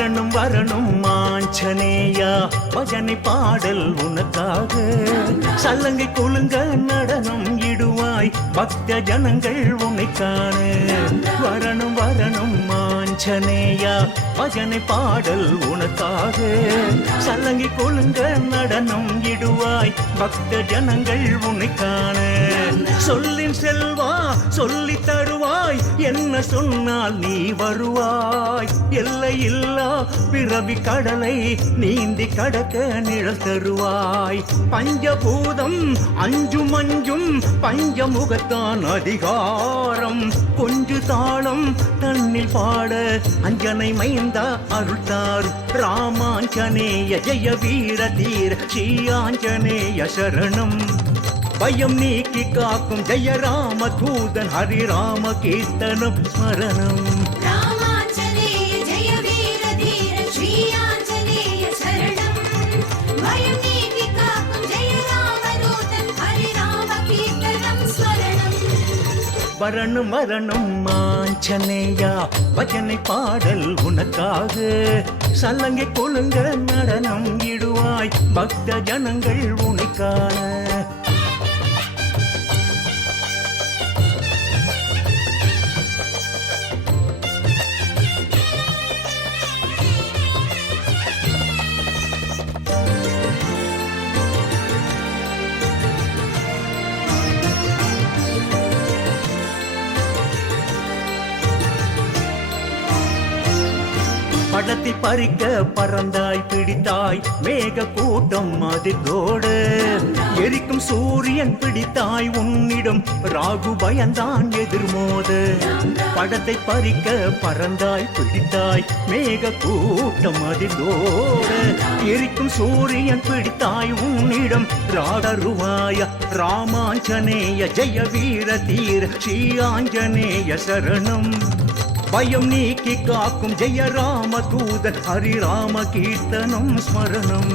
வரணும் வரணும் ஆஞ்சநேயா பஜனை பாடல் உனக்காக சல்லங்கை கொழுங்க நடனம் இடுவாய் பக்த ஜனங்கள் உன்னை காண வரணும் வரணும் ஆஞ்சநேயா பஜனை பாடல் உனக்காக சல்லங்கை கொழுங்க நடனம் இடுவாய் பக்த ஜனங்கள் உன்னை காண சொல்லின் செல்வா சொல்லி தருவாய் என்ன சொன்னால் நீ வருவாய் எல்லை இல்லா பிறவி கடலை நீந்தி கடக்க நிழல் தருவாய் பஞ்சபூதம் அஞ்சும் அஞ்சும் பஞ்சமுகத்தான் அதிகாரம் கொஞ்சு தாளம் தன்னில் பாட அஞ்சனை மைந்தா அருள்தார் ராமாஞ்சனேய ஜெய வீர தீர ஸ்ரீ ஆஞ்சநேய சரணம் பயம் நீக்கி காக்கும் ஜெய ராம தூதன் ஹரி ராம கீர்த்தனம் ஸ்மரணம் ராமாஞ்சனேய ஜெய வீர தீர ஸ்ரீ ஆஞ்சநேய சரணம் பயம் நீக்கி காக்கும் ஜெய ராம தூதன் ஹரி ராம கீர்த்தனம் ஸ்மரணம் வரணும் வரணும் ஆஞ்சநேயா பஜனை பாடல் உனக்காக சல்லங்கை கொழுங்க நடனம் இடுவாய் பக்த ஜனங்கள் உனக்கான படத்தை பறிக்க பறந்தாய் பிடித்தாய் மேக கூட்டம் அதிர்கோடு எரிக்கும் சூரியன் பிடித்தாய் உன்னிடம் ராகு பயந்தான் எதிர்மோத படத்தை பறிக்க பறந்தாய் பிடித்தாய் மேக கூட்டம் அதிர்கோடு எரிக்கும் சூரியன் பிடித்தாய் உன்னிடம் ராடருவாய ராமாஞ்சனேய ஜெய வீர தீர ஸ்ரீ ஆஞ்சநேய சரணம் பயம் நீக்கி காக்கும் ஜெய ராம தூதன் ஹரி ராம கீர்த்தனம் ஸ்மரணம்